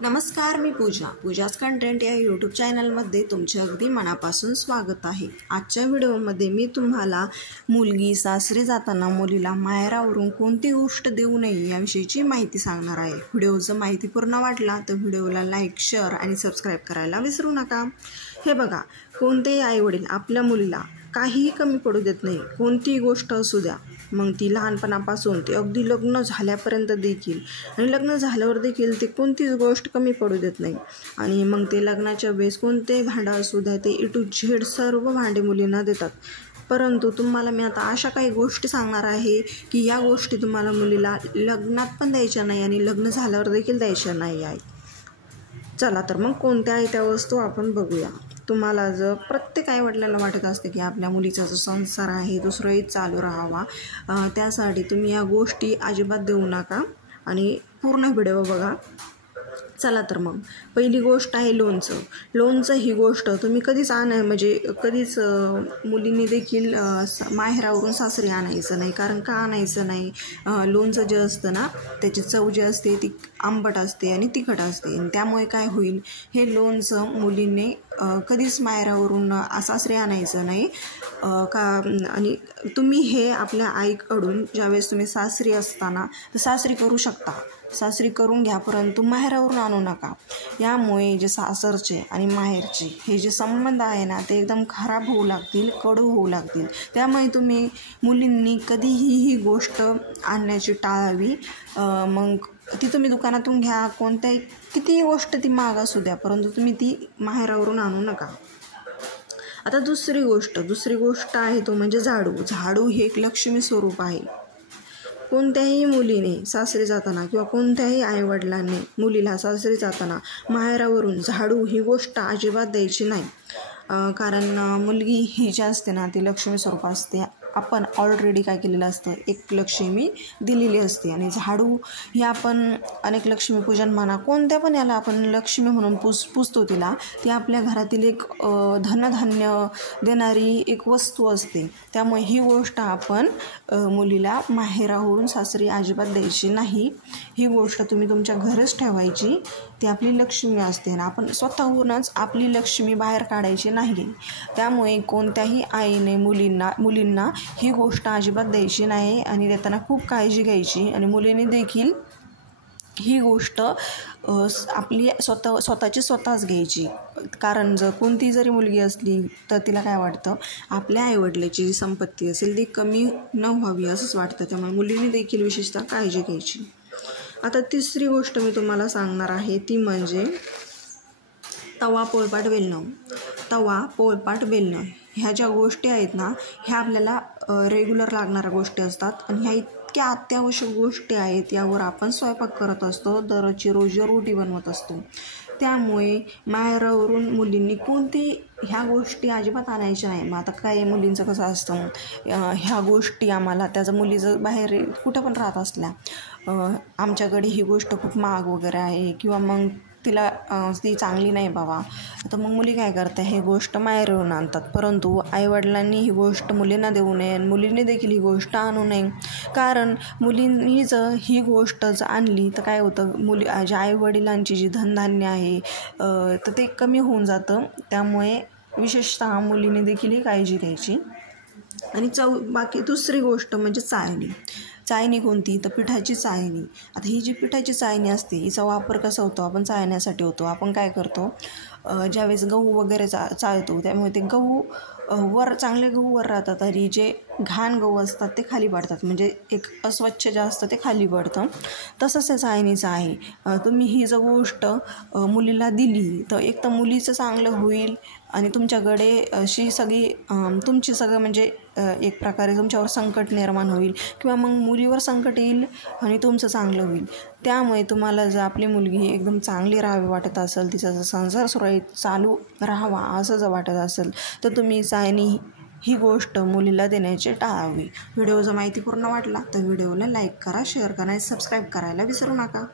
नमस्कार, मी पूजाच कंटेंट या यूट्यूब चॅनलमध्ये तुमचे अगदी मनापासून स्वागत आहे। आजच्या व्हिडिओमध्ये मी तुम्हाला मुलगी सासरी जाताना मुलीला माहेरावरून कोणती गोष्ट देऊ नये याविषयीची माहिती सांगणार आहे। व्हिडिओ जर माहितीपूर्ण वाटला तर व्हिडिओला लाईक, शेअर आणि सबस्क्राईब करायला विसरू नका। हे बघा, कोणतेही आईवडील आपल्या मुलीला काहीही कमी पडू देत नाही, कोणतीही गोष्ट असू द्या, मग ती लहानपणापासून ते अगदी लग्न झाल्यापर्यंत देखील आणि लग्न झाल्यावर देखील ते कोणतीच गोष्ट कमी पडू देत नाही। आणि मग ते लग्नाच्या वेळेस कोणते भांडं असू द्या ते A to Z सर्व भांडे मुलींना देतात। परंतु तुम्हाला मी आता अशा काही गोष्टी सांगणार आहे की या गोष्टी तुम्हाला मुलीला लग्नात पण द्यायच्या नाही आणि लग्न झाल्यावर देखील द्यायच्या नाही आहे। चला तर मग कोणत्या आहे त्या वस्तू आपण बघूया। तुम्हाला जर प्रत्येक आईवडिलांना वाटत असते की आपल्या मुलीचा जो संसार आहे तो सुरळीत चालू राहावा, त्यासाठी तुम्ही या गोष्टी अजिबात देऊ नका आणि पूर्ण व्हिडिओ बघा। चला तर मग पहिली गोष्ट आहे लोणचं। ही गोष्ट तुम्ही कधीच कधीच मुलींनी देखील माहेरावरून सासरी आणायचं नाही। कारण का आणायचं नाही? लोणचं जे असतं ना त्याची चव जी असते ती आंबट असते आणि तिखट असते, आणि त्यामुळे काय होईल, हे लोणचं मुलींनी कधीच माहेरावरून सासरी आणायचं नाही का। आणि तुम्ही हे आपल्या आईकडून ज्यावेळेस तुम्ही सासरी असताना तर सासरी करू शकता, सासरी करून घ्या, परंतु माहेरावरून आणू नका। यामुळे जे सासरचे आणि माहेरचे हे जे संबंध आहे ना ते एकदम खराब होऊ लागतील, कडू होऊ लागतील। त्यामुळे तुम्ही मुलींनी कधीही ही गोष्ट आणण्याची टाळावी। मग ती तुम्ही दुकानातून घ्या, कोणत्याही कितीही गोष्ट ती महाग असू द्या, परंतु तुम्ही ती माहेरावरून आणू नका। आता दुसरी गोष्ट आहे तो म्हणजे झाडू हे एक लक्ष्मी स्वरूप आहे। कोणत्याही मुलीने सासरी जाताना किंवा कोणत्याही आईवडिलांनी मुलीला सासरी जाताना माहेरावरून झाडू ही गोष्ट अजिबात द्यायची नाही। कारण मुलगी ही जी असते ना ती लक्ष्मी स्वरूप असते। आपण ऑलरेडी काय केलेलं असतं, एक लक्ष्मी दिलेली असते, आणि झाडू ही आपण अनेक लक्ष्मीपूजन म्हणा कोणत्या पण याला आपण लक्ष्मी म्हणून पुजतो तिला। ती आपल्या घरातील एक धनधान्य देणारी एक वस्तू असते। त्यामुळे ही गोष्ट आपण मुलीला माहेरावरून सासरी अजिबात द्यायची नाही। ही गोष्ट तुम्ही तुमच्या घरच ठेवायची, ती आपली लक्ष्मी असते आणि आपण स्वतःहूनच आपली लक्ष्मी बाहेर काढायची नाही। त्यामुळे कोणत्याही आईने मुलींना ही गोष्ट अजिबात द्यायची नाही आणि देताना खूप काळजी घ्यायची। आणि मुलीने देखील ही गोष्ट आपली स्वतःच घ्यायची। कारण जर कोणती जरी मुलगी असली तर तिला काय वाटतं, आपल्या आईवडिलाची जी संपत्ती असेल ती कमी न व्हावी असंच वाटतं। त्यामुळे मुलीने देखील विशेषतः काळजी घ्यायची। आता तिसरी गोष्ट मी तुम्हाला सांगणार आहे ती म्हणजे तवा, पोळपाट बेलणं। ह्या ज्या गोष्टी आहेत ना ह्या आपल्याला रेग्युलर लागणाऱ्या गोष्टी असतात आणि ह्या इतक्या अत्यावश्यक गोष्टी आहेत, यावर आपण स्वयंपाक करत असतो, दररोजची रोटी बनवत असतो। त्यामुळे माहेरावरून मुलींनी ह्या गोष्टी अजिबात आणायच्या नाही। मग आता काय मुलींचं कसं असतं, ह्या गोष्टी आम्हाला त्याचं मुलीचं बाहेर कुठं पण राहत असल्या, आमच्याकडे ही गोष्ट खूप महाग वगैरे आहे किंवा मग तिला ती चांगली नाही बाबा, तर मग मुली काय करते, ही गोष्ट माहेरून आणतात। परंतु आईवडिलांनी ही गोष्ट मुलींना देऊ नये आणि मुलींनी देखील ही गोष्ट आणू नये। कारण मुलींनी जर ही गोष्ट आणली तर काय होतं, ज्या आईवडिलांची जी धनधान्य आहे तर ते कमी होऊन जातं। त्यामुळे विशेषतः मुलींनी देखील ही काळजी घ्यायची। आणि बाकी दुसरी गोष्ट म्हणजे चाळणी कोणती, तर पिठाची चाळणी। आता ही जी पिठाची चाळणी असते हिचा वापर कसा होतो, आपण चाळण्यासाठी होतो। आपण काय करतो, ज्यावेळेस गहू वगैरे चाळतो त्यामुळे ते चांगले गहू वर राहतात आणि जे घाण गहू असतात ते खाली पडतात, म्हणजे एक अस्वच्छ जे असतं ते खाली पडतं। तसंच त्या चाळणीचं आहे। तुम्ही ही जर गोष्ट मुलीला दिली तर एक तर मुलीचं चांगलं होईल आणि तुमच्याकडे तुमची सगळं म्हणजे एक प्रकारे तुमच्यावर संकट निर्माण होईल किंवा मग मुलीवर संकट येईल आणि तुमचं चांगलं होईल। त्यामुळे तुम्हाला जर आपली मुलगी एकदम चांगली राहावी वाटत असेल, तिचा जर संसार सुरळीत चालू राहावा असं जर वाटत असेल तर तुम्ही चाळणी ही गोष्ट मुलीला देण्याची टाळावी। व्हिडिओ जर माहितीपूर्ण वाटला तर व्हिडिओला लाईक करा, शेअर करा आणि सबस्क्राईब करायला विसरू नका।